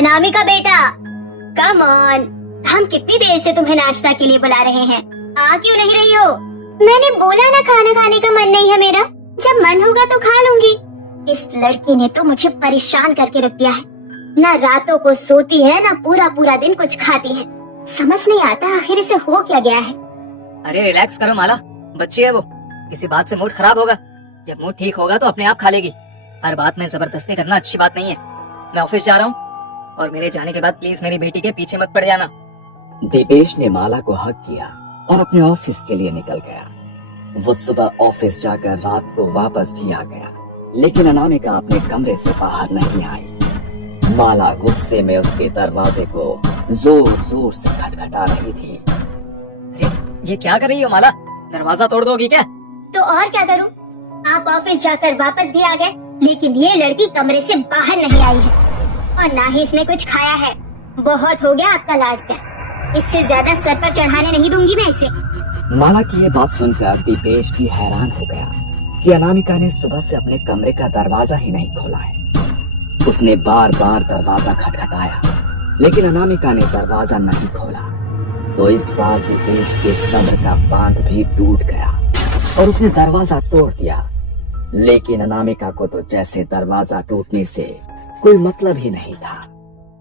अनामिका बेटा, come on. हम कितनी देर से तुम्हें नाश्ता के लिए बुला रहे हैं, आ क्यों नहीं रही हो? मैंने बोला ना खाना खाने का मन नहीं है मेरा, जब मन होगा तो खा लूंगी। इस लड़की ने तो मुझे परेशान करके रख दिया है, ना रातों को सोती है ना पूरा पूरा दिन कुछ खाती है। समझ नहीं आता आखिर इसे हो क्या गया है। अरे रिलैक्स करो माला, बच्ची है वो, किसी बात से मूड खराब होगा, जब मूड ठीक होगा तो अपने आप खा लेगी। हर बात में जबरदस्ती करना अच्छी बात नहीं है। मैं ऑफिस जा रहा हूँ और मेरे जाने के बाद प्लीज मेरी बेटी के पीछे मत पड़ जाना। दीपेश ने माला को हक किया और अपने ऑफिस के लिए निकल गया। वो सुबह ऑफिस जाकर रात को वापस भी आ गया, लेकिन अनामिका अपने कमरे से बाहर नहीं आई। माला गुस्से में उसके दरवाजे को जोर जोर से खटखटा रही थी। अरे ये क्या कर रही हो माला, दरवाजा तोड़ दोगी क्या? तो और क्या करूं? आप ऑफिस जाकर वापस भी आ गए, लेकिन ये लड़की कमरे से बाहर नहीं आई है और ना ही इसने कुछ खाया है। बहुत हो गया आपका लाड प्यार, इससे ज्यादा सर पर चढ़ाने नहीं दूंगी मैं इसे। माला की ये बात सुनकर दीपेश भी हैरान हो गया कि अनामिका ने सुबह से अपने कमरे का दरवाजा ही नहीं खोला है। उसने बार बार दरवाजा खटखटाया, लेकिन अनामिका ने दरवाजा नहीं खोला। तो इस बार दीपेश के सब्र का बांध भी टूट गया और उसने दरवाजा तोड़ दिया। लेकिन अनामिका को तो जैसे दरवाजा टूटने से कोई मतलब ही नहीं था।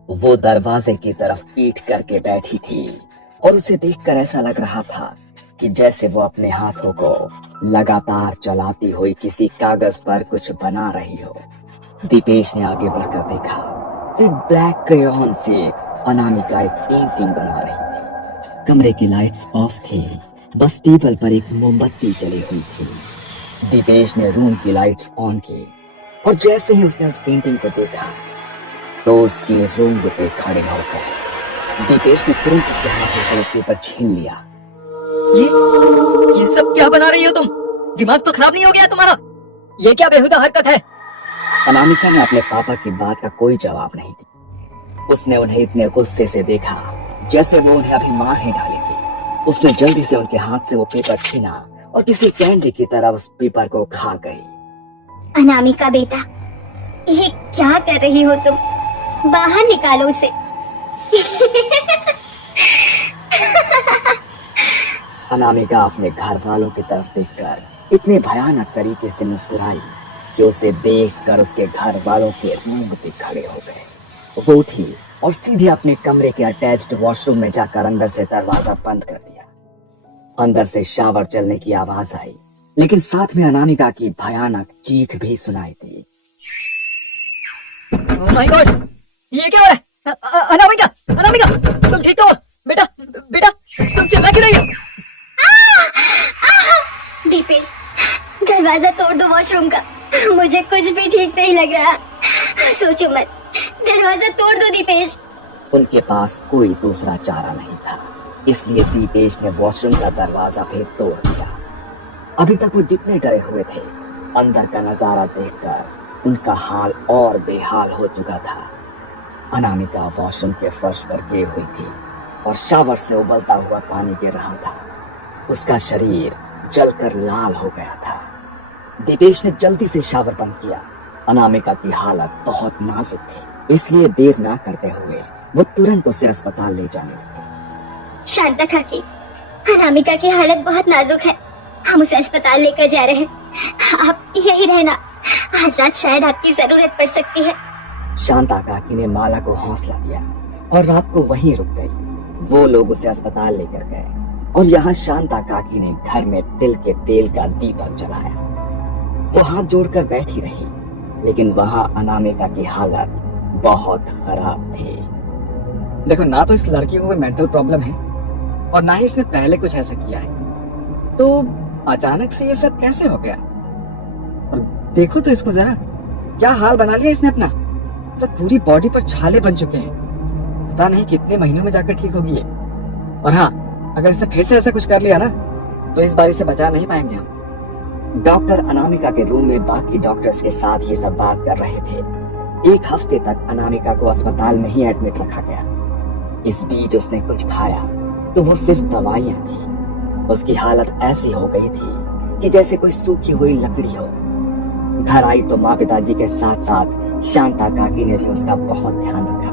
वो दरवाजे की तरफ पीठ करके बैठी थी और उसे देखकर ऐसा लग रहा था कि जैसे वो अपने हाथों को लगातार चलाती हुई किसी कागज पर कुछ बना रही हो। दीपेश ने आगे बढ़कर देखा तो एक ब्लैक क्रेयॉन से अनामिका एक पेंटिंग बना रही थी। कमरे की लाइट्स ऑफ थी, बस टेबल पर एक मोमबत्ती जली हुई थी। दीपेश ने रूम की लाइट्स ऑन की और जैसे ही उसने उस पेंटिंग को देखा तो उसके रोंगटे खड़े हो गए। दीपेश ने तुरंत उसके हाथों से पेपर छीन लिया। ये सब क्या बना रही हो तुम? दिमाग तो खराब नहीं हो गया तुम्हारा? ये क्या बेहुदा हरकत है? अनामिका ने अपने पापा की बात का कोई जवाब नहीं दिया। उसने उन्हें इतने गुस्से से देखा जैसे वो उन्हें अभी मार ही डालेगी। उसने जल्दी से उनके हाथ से वो पेपर छीना और किसी कैंडी की तरह उस पेपर को खा गई। अनामिका बेटा, ये क्या कर रही हो तुम? बाहर निकालो उसे। अनामिका अपने घर वालों की तरफ देखकर इतने भयानक तरीके से मुस्कुराई कि उसे देखकर उसके घर वालों के रोंगटे खड़े हो गए। वो उठी और सीधे अपने कमरे के अटैच्ड वॉशरूम में जाकर अंदर से दरवाजा बंद कर दिया। अंदर से शावर चलने की आवाज आई, लेकिन साथ में अनामिका की भयानक चीख भी सुनाई दी। ओह माय गॉड, ये क्या हो रहा है? अनामिका, अनामिका, तुम ठीक हो? बेटा, बेटा, तुम चिल्ला क्यों रही हो? दीपेश, दरवाजा तोड़ दो वॉशरूम का, मुझे कुछ भी ठीक नहीं लग रहा। सोचो मत, दरवाजा तोड़ दो दीपेश। उनके पास कोई दूसरा चारा नहीं था, इसलिए दीपेश ने वॉशरूम का दरवाजा भी तोड़ दिया। अभी तक वो जितने डरे हुए थे, अंदर का नजारा देखकर उनका हाल और बेहाल हो चुका था। अनामिका वॉशरूम के फर्श पर गिरी हुई थी और शावर से उबलता हुआ पानी गिर रहा था। उसका शरीर जलकर लाल हो गया था। दीपेश ने जल्दी से शावर बंद किया। अनामिका की हालत बहुत नाजुक थी, इसलिए देर ना करते हुए वो तुरंत उसे अस्पताल ले जाने लगे। शांता काकी, अनामिका की हालत बहुत नाजुक है, हम उसे अस्पताल लेकर जा रहे हैं। आप यही रहना, आज रात शायद आपकी जरूरत पड़ सकती है। शांता काकी ने माला को हौसला दिया और रात को वहीं रुक गई। वो लोग उसे अस्पताल लेकर गए और यहाँ शांता काकी ने घर में तिल के तेल का दीपक जलाया। वो हाथ जोड़कर बैठी रही, लेकिन वहाँ अनामिका की हालत बहुत खराब थी। देखो, ना तो इस लड़की को कोई मेंटल प्रॉब्लम है और ना ही इसने पहले कुछ ऐसा किया है, तो अचानक से ये सब कैसे हो गया? और देखो तो इसको जरा, क्या हाल बना लिया इसने अपना। मतलब पूरी बॉडी पर छाले बन चुके हैं, पता नहीं कितने महीनों में जाकर ठीक होगी ये। और हाँ, अगर इसने फिर से ऐसा कुछ कर लिया ना, तो इस बारी से बचा नहीं पाएंगे हम। डॉक्टर अनामिका के रूम में बाकी डॉक्टर्स के साथ ये सब बात कर रहे थे। एक हफ्ते तक अनामिका को अस्पताल में ही एडमिट रखा गया। इस बीच उसने कुछ खाया तो वो सिर्फ दवाइयां थी। उसकी हालत ऐसी हो गई थी कि जैसे कोई सूखी हुई लकड़ी हो। घर आई तो माँ पिताजी के साथ साथ शांता काकी ने भी उसका बहुत ध्यान रखा।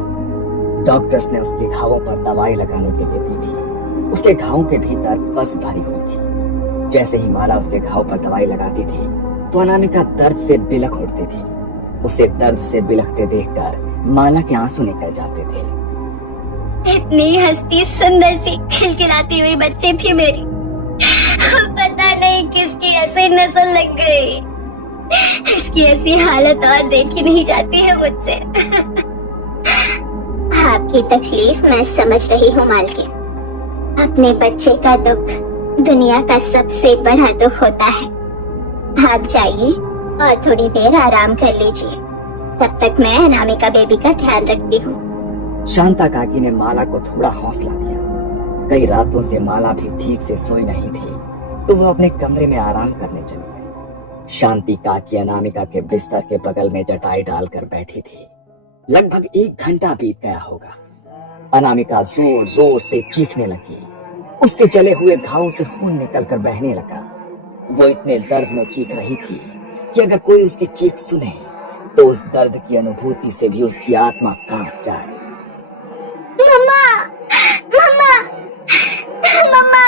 डॉक्टर्स ने उसके घावों पर दवाई लगाने के लिए दी थी। उसके घावों के भीतर पस भरी हुई थी। जैसे ही माला उसके घाव पर दवाई लगाती थी तो अनामिका दर्द से बिलख उठती थी। उसे दर्द से बिलखते देखकर माला के आंसू निकल जाते थे। इतनी हंसती सुंदर सी खिलखिलाती हुई बच्ची थी मेरी, पता नहीं किसकी ऐसी नस्ल लग गई। इसकी ऐसी हालत और देखी नहीं जाती है मुझसे। आपकी तकलीफ मैं समझ रही हूँ मालकिन। अपने बच्चे का दुख दुनिया का सबसे बड़ा दुख होता है। आप जाइए और थोड़ी देर आराम कर लीजिए, तब तक मैं अनामिका बेबी का ध्यान रखती हूँ। शांता काकी ने माला को थोड़ा हौसला दिया। कई रातों से माला भी ठीक से सोई नहीं थी, तो वो अपने कमरे में आराम करने चली गई। शांति काकी अनामिका के बिस्तर के बगल में चटाई डालकर बैठी थी। लगभग 1 घंटा बीत गया होगा। अनामिका जोर जोर से चीखने लगी। उसके जले हुए घावों से खून निकलकर बहने लगा। वो इतने दर्द में चीख रही थी कि अगर कोई उसकी चीख सुने तो उस दर्द की अनुभूति से भी उसकी आत्मा कांप जाए। मम्मा, मम्मा, मम्मा।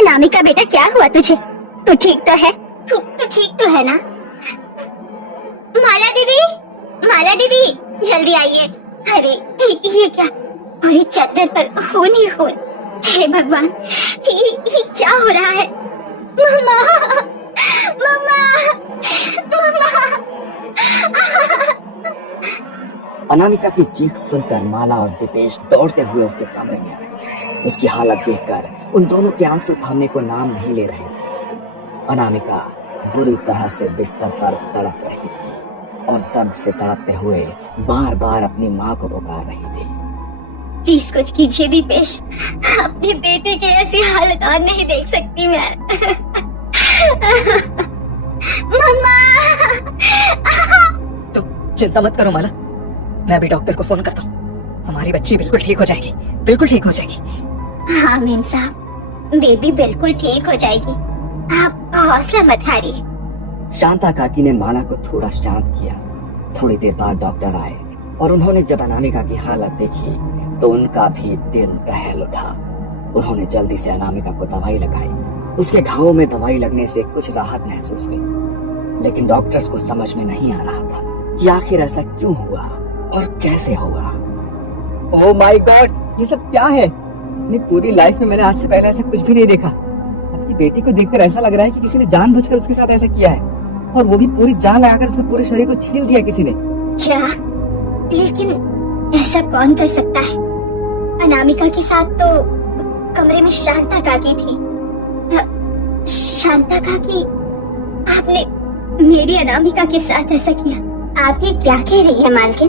अनामिका बेटा, क्या हुआ तुझे? तू ठीक तो है? तू ठीक तो है ना? माला दीदी, माला दीदी, जल्दी आइए। अरे ये क्या, पूरी चादर पर खून ही खून। हे भगवान, ये क्या हो रहा है? मम्मा, मम्मा, मम्मा। अनामिका की चीख सुनकर माला और दीपेश दौड़ते हुए उसके कमरे में आए। उसकी हालत देखकर उन दोनों के आंसू थमने को नाम नहीं ले रहे थे। अनामिका बुरी तरह से बिस्तर पर तड़प रही थी और दर्द से तड़पते हुए बार बार अपनी माँ को पुकार रही थी। प्लीज कुछ कीजिए दीपेश, अपने बेटे की ऐसी हालत और नहीं देख सकती मैं। मम्मा। तुम चिंता मत करो माला, मैं अभी डॉक्टर को फोन करता हूँ। हमारी बच्ची बिल्कुल ठीक हो जाएगी, बिल्कुल ठीक हो जाएगी। हाँ मेम साहब, बेबी बिल्कुल ठीक हो जाएगी, आप हौसला मत हारिए। शांता काकी ने माला को थोड़ा शांत किया। थोड़ी देर बाद डॉक्टर आए और उन्होंने जब अनामिका की हालत देखी तो उनका भी दिल दहल उठा। उन्होंने जल्दी से अनामिका को दवाई लगाई। उसके घावों में दवाई लगने से कुछ राहत महसूस हुई, लेकिन डॉक्टर्स को समझ में नहीं आ रहा था कि आखिर ऐसा क्यों हुआ और कैसे हुआ। ओह माय गॉड, ये सब क्या है? अपनी पूरी लाइफ में मैंने आज से पहले ऐसा कुछ भी नहीं देखा। अपनी बेटी को देखकर ऐसा लग रहा है कि किसी ने जानबूझकर उसके साथ ऐसा किया है, और वो भी पूरी जान लगाकर उसके पूरे शरीर को छील दिया किसी ने। क्या? लेकिन ऐसा कौन कर सकता है? अनामिका के साथ तो कमरे में शांता काकी थी। शांता काकी, आपने मेरी अनामिका के साथ ऐसा किया? आप ये क्या कह रही है मालकिन?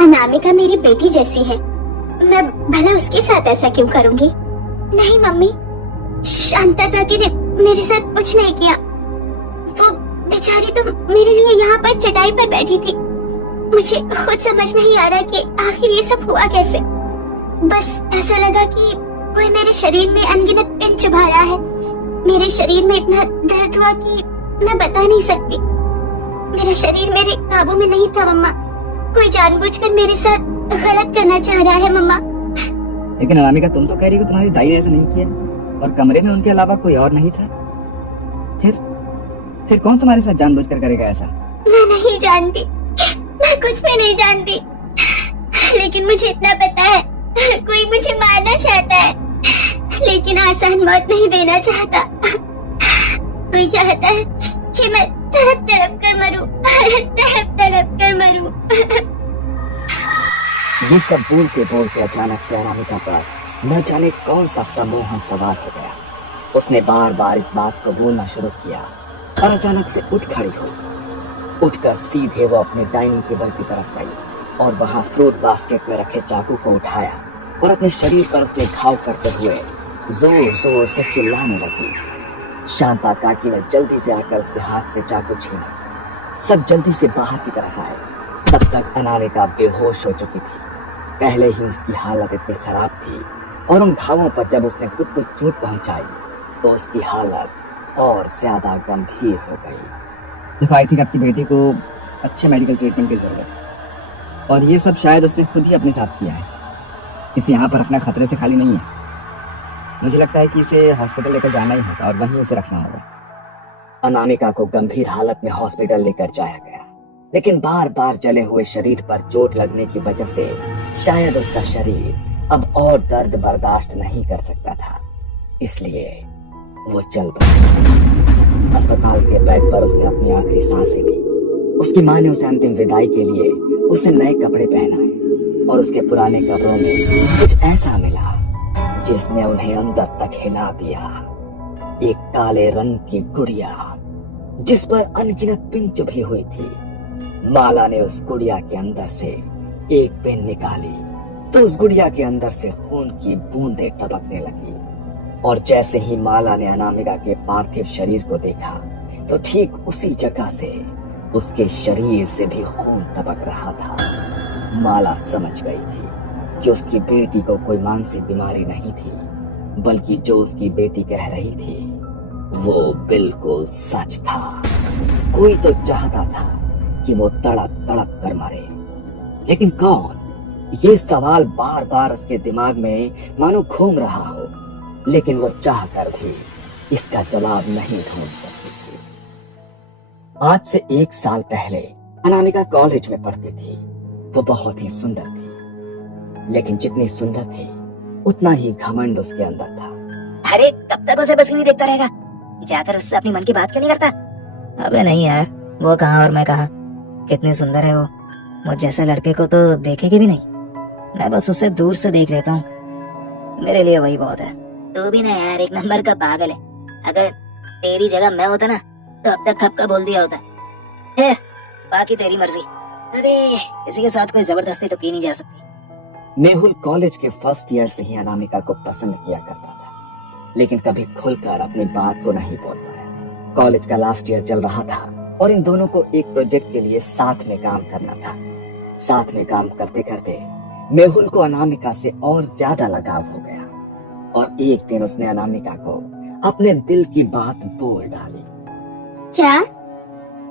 अनामिका मेरी बेटी जैसी है, मैं भला उसके साथ ऐसा क्यों करूंगी? नहीं मम्मी, शांता काकी ने मेरे साथ कुछ नहीं किया। वो बेचारी तो मेरे लिए यहाँ पर चटाई पर बैठी थी। मुझे खुद समझ नहीं आ रहा कि आखिर ये सब हुआ कैसे। बस ऐसा लगा कि कोई मेरे शरीर में अनगिनत पिन चुभा रहा है। मेरे शरीर में इतना दर्द हुआ कि मैं बता नहीं सकती। मेरा शरीर मेरे काबू में नहीं था मम्मा। कोई जानबूझकर मेरे साथ गलत करना चाह रहा है मम्मा। लेकिन अनामिका, तुम तो कह रही हो तुम्हारी दाई ने ऐसा नहीं किया और कमरे में उनके अलावा कोई और नहीं था। फिर कौन तुम्हारे साथ जानबूझकर करेगा ऐसा? मैं नहीं जानती, मैं कुछ भी नहीं जानती, लेकिन मुझे इतना पता है कोई मुझे मारना चाहता है, लेकिन आसान मौत नहीं देना चाहता। कोई चाहता है कि मैं तड़प तड़प कर मरूं, तड़प तड़प कर मरूं। ये सब बोलते बोलते अचानक से अनामिका पर न जाने कौन सा सम्मोहन सवार हो गया। उसने बार बार इस बात को बोलना शुरू किया और अचानक से उठ खड़ी हुई। उठकर सीधे वो अपने डाइनिंग टेबल की तरफ गई और वहां फ्रूट बास्केट में रखे चाकू को उठाया और अपने शरीर पर उसने घाव करते हुए जोर जोर से चिल्लाने लगी। शांता काकी ने जल्दी से आकर उसके हाथ से चाकू छीना। सब जल्दी से बाहर की तरफ आए। तब तक अनामिका बेहोश हो चुकी थी। पहले ही उसकी हालत इतनी खराब थी और उन घावों पर जब उसने खुद को चोट पहुंचाई तो उसकी हालत और ज्यादा गंभीर हो गई। देखो, आई थिंक आपकी बेटी को अच्छे मेडिकल ट्रीटमेंट की जरूरत है। और ये सब शायद उसने खुद ही अपने साथ किया है। इसे यहाँ पर रखना खतरे से खाली नहीं है। मुझे लगता है कि इसे हॉस्पिटल लेकर जाना ही होगा और वहीं इसे रखना होगा। अनामिका को गंभीर हालत में हॉस्पिटल लेकर जाया गया, लेकिन बार बार जले हुए शरीर पर चोट लगने की वजह से शायद उसका शरीर अब और दर्द बर्दाश्त नहीं कर सकता था, इसलिए वो चल पड़ा। अस्पताल के बेड पर उसने अपनी आखिरी सांसें ली। उसकी माँ ने उसे अंतिम विदाई के लिए उसे नए कपड़े पहनाए और उसके पुराने कपड़ों में कुछ ऐसा मिला जिसने उन्हें अंदर तक हिला दिया। एक काले रंग की गुड़िया जिस पर अनगिनत पिन चुभी हुई थी। माला ने उस गुड़िया के अंदर से एक पिन निकाली तो उस गुड़िया के अंदर से खून की बूंदें टपकने लगी। और जैसे ही माला ने अनामिका के पार्थिव शरीर को देखा तो ठीक उसी जगह से उसके शरीर से भी खून टपक रहा था। माला समझ गई थी कि उसकी बेटी को कोई मानसिक बीमारी नहीं थी, बल्कि जो उसकी बेटी कह रही थी वो बिल्कुल सच था। कोई तो चाहता था कि वो तड़प तड़प कर मरे, लेकिन कौन? ये सवाल बार बार उसके दिमाग में मानो घूम रहा हो, लेकिन वो चाहकर भी इसका जवाब नहीं ढूंढ सकती थी। आज से 1 साल पहले अनामिका कॉलेज में पढ़ती थी। वो बहुत ही सुंदर थी, लेकिन जितनी सुंदर थी उतना ही घमंड उसके अंदर था। अरे कब तक उसे बस यूं ही देखता रहेगा? जाकर उससे अपनी मन की बात क्यों नहीं करता? अबे नहीं यार, वो कहाँ और मैं कहाँ। कितनी सुंदर है वो, मुझ जैसे लड़के को तो देखेगी भी नहीं। मैं बस उसे दूर से देख लेता हूँ, मेरे लिए वही बहुत है। तू भी ना यार एक नंबर का पागल है। अगर तेरी जगह मैं होता ना तो अब तक खपका बोल दिया होता। खैर बाकी तेरी मर्जी। अरे किसी के साथ कोई जबरदस्ती तो की नहीं जा सकती। मेहुल कॉलेज के फर्स्ट ईयर से ही अनामिका को पसंद किया करता था, लेकिन कभी खुलकर अपनी बात को नहीं बोल पाया। कॉलेज का लास्ट ईयर चल रहा था और इन दोनों को एक प्रोजेक्ट के लिए साथ में काम करना था। साथ में काम करते करते मेहुल को अनामिका से और ज्यादा लगाव हो गया और एक दिन उसने अनामिका को अपने दिल की बात बोल डाली। क्या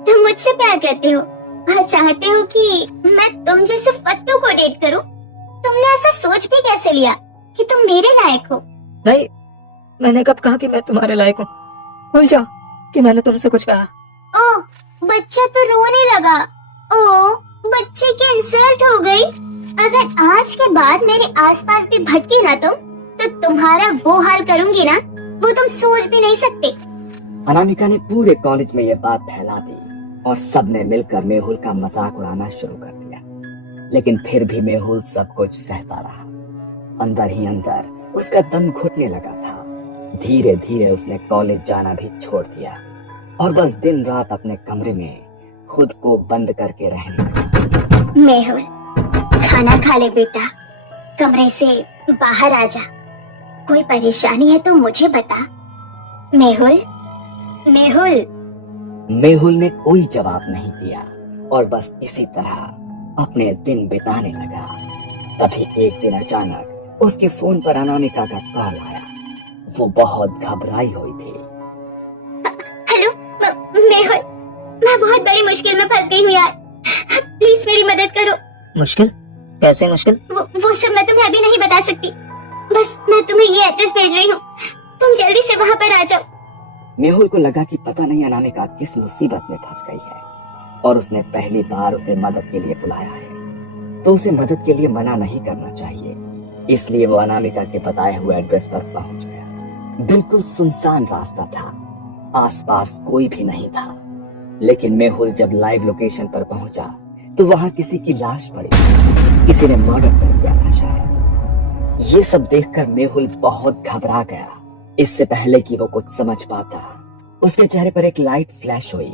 तुम मुझसे प्यार करते हो और चाहते हो कि मैं तुम जैसे फट्टू को डेट करूं? तुमने ऐसा सोच भी कैसे लिया कि तुम मेरे लायक हो? नहीं, मैंने कब कहा कि मैं तुम्हारे लायक हूँ? भूल जाओ कि मैंने तुमसे कुछ कहा। ओ बच्चा तो रोने लगा। ओ बच्चे की इंसल्ट हो गई। अगर आज के बाद मेरे आसपास भी भटकी ना तुम, तो तुम्हारा वो हाल करूंगी ना, वो तुम सोच भी नहीं सकते। अनामिका ने पूरे कॉलेज में यह बात फैला दी और सबने मिलकर मेहुल का मजाक उड़ाना शुरू कर दिया। लेकिन फिर भी मेहुल सब कुछ सहता रहा। अंदर ही अंदर उसका दम घुटने लगा था। धीरे धीरे उसने कॉलेज जाना भी छोड़ दिया और बस दिन रात अपने कमरे में खुद को बंद करके रहने लगा। मेहुल खाना खा ले बेटा, कमरे से बाहर आ जा। कोई परेशानी है तो मुझे बता। मेहुल मेहुल। मेहुल ने कोई जवाब नहीं दिया और बस इसी तरह अपने दिन बिताने लगा। तभी एक दिन अचानक उसके फोन पर अनामिका का कॉल आया। वो बहुत घबराई हुई थी। हेलो मेहुल, मैं बहुत बड़ी मुश्किल में फंस गई हूँ यार, प्लीज मेरी मदद करो। मुश्किल? कैसे मुश्किल? वो सब मैं तुम्हें अभी नहीं बता सकती। बस मैं तुम्हें ये एड्रेस भेज रही हूँ, तुम जल्दी से वहाँ पर आ जाओ। मेहुल को लगा कि पता नहीं अनामिका किस मुसीबत में फंस गई है और उसने पहली बार उसे मदद के लिए बुलाया है, तो उसे मदद के लिए मना नहीं करना चाहिए। इसलिए वो अनामिका के बताए हुए एड्रेस पर पहुंच गया। बिल्कुल सुनसान रास्ता था, आसपास कोई भी नहीं था। लेकिन मेहुल जब लाइव लोकेशन पर पहुंचा तो वहां किसी की लाश पड़ी थी। किसी ने मर्डर कर दिया था शायद। ये सब देखकर मेहुल बहुत घबरा गया। इससे पहले कि वो कुछ समझ पाता, उसके चेहरे पर एक लाइट फ्लैश हुई।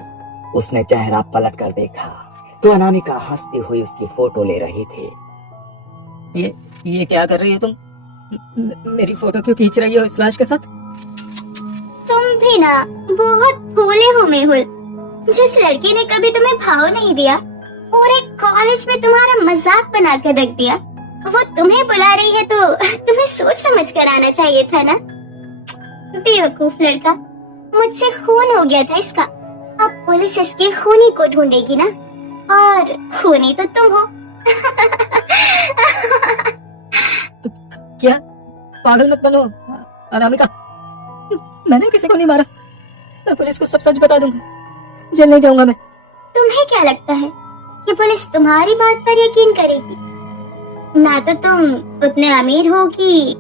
उसने चेहरा पलट कर देखा तो अनामिका हंसती हुई उसकी फोटो ले रही थी। ये क्या कर रही हो तुम? मेरी फोटो क्यों खींच रही हो इस लाश के साथ? तुम भी ना बहुत भोले हो मेहुल। जिस लड़की ने कभी तुम्हें भाव नहीं दिया और एक कॉलेज में तुम्हारा मजाक बना कर रख दिया, वो तुम्हें बुला रही है तो तुम्हें सोच समझ कर आना चाहिए था ना। बेवकूफ लड़का, मुझसे खून हो गया था इसका। अब पुलिस इसके खूनी को ढूंढेगी ना, और खूनी तो तुम हो, क्या? पागल मत बनो अनामिका, मैंने किसी को नहीं मारा। मैं पुलिस को सब सच बता दूंगा, जेल नहीं जाऊंगा मैं। तुम्हें क्या लगता है कि पुलिस तुम्हारी बात पर यकीन करेगी? ना तो तुम उतने अमीर हो कि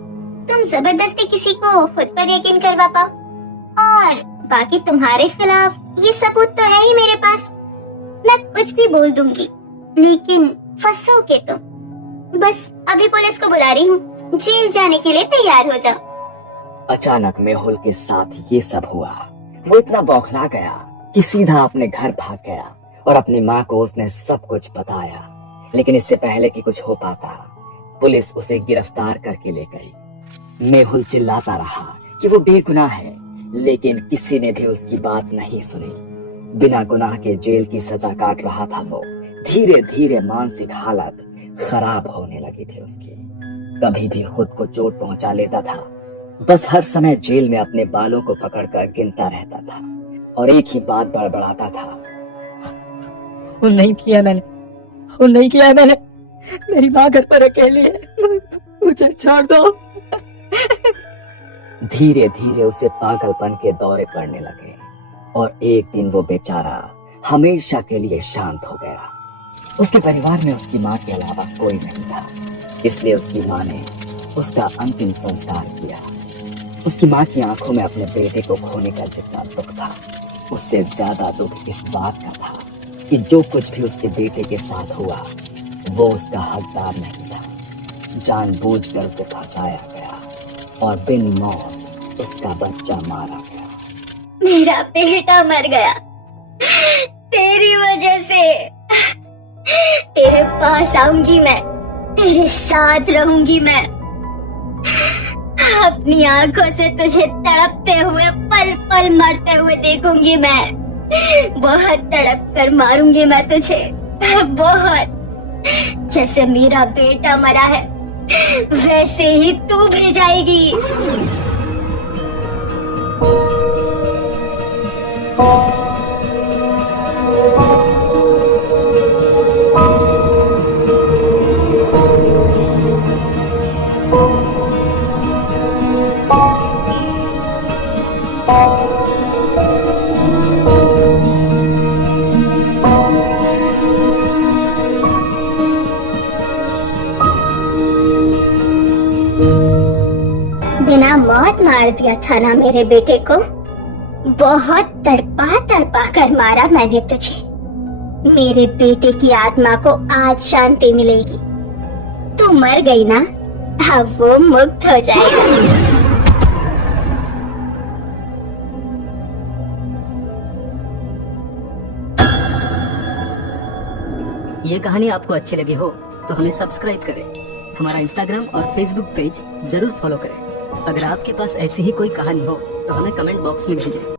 तुम जबरदस्ती किसी को खुद पर यकीन करवा पाओ, और बाकी तुम्हारे खिलाफ ये सबूत तो है ही मेरे पास। मैं कुछ भी बोल दूंगी, लेकिन फंसोगे तुम। बस अभी पुलिस को बुला रही हूँ, जेल जाने के लिए तैयार हो जाओ। अचानक मेहुल के साथ ये सब हुआ। वो इतना बौखला गया कि सीधा अपने घर भाग गया और अपनी माँ को उसने सब कुछ बताया। लेकिन इससे पहले कि कुछ हो पाता, पुलिस उसे गिरफ्तार करके ले गई। मेहुल चिल्लाता रहा कि वो बेगुनाह है, लेकिन किसी ने भी उसकी बात नहीं सुनी। बिना गुनाह के जेल की सजा काट रहा था वो। धीरे धीरे मानसिक हालत खराब होने लगी थी उसकी। कभी भी खुद को चोट पहुंचा लेता था। बस हर समय जेल में अपने बालों को पकड़कर गिनता रहता था और एक ही बात बड़बड़ाता था, खून नहीं किया मैंने, खून नहीं किया मैंने। मेरी माँ घर पर अकेली है, मुझे छोड़ दो। धीरे धीरे उसे पागलपन के दौरे पड़ने लगे और एक दिन वो बेचारा हमेशा के लिए शांत हो गया। उसके परिवार में उसकी माँ के अलावा कोई नहीं था, इसलिए उसकी माँ ने उसका अंतिम संस्कार किया। उसकी माँ की आंखों में अपने बेटे को खोने का जितना दुख था, उससे ज्यादा दुख इस बात का था कि जो कुछ भी उसके बेटे के साथ हुआ वो उसका हकदार नहीं था। जानबूझकर उसे फंसाया गया और बिन मौत उसका बच्चा मारा गया। मेरा बेटा मर गया तेरी वजह से। तेरे पास आऊंगी मैं, तेरे साथ रहूंगी मैं, अपनी आंखों से तुझे तड़पते हुए पल पल मरते हुए देखूंगी मैं। बहुत तड़प कर मारूंगी मैं तुझे, बहुत। जैसे मेरा बेटा मरा है वैसे ही तू भी जाएगी। बिना मौत मार दिया था ना मेरे बेटे को। बहुत तड़पा तड़पा कर मारा मैंने तुझे। मेरे बेटे की आत्मा को आज शांति मिलेगी। तू मर गई ना, अब वो मुक्त हो जाएगा। ये कहानी आपको अच्छी लगी हो तो हमें सब्सक्राइब करें, हमारा इंस्टाग्राम और फेसबुक पेज जरूर फॉलो करें। अगर आपके पास ऐसी ही कोई कहानी हो तो हमें कमेंट बॉक्स में भेजें।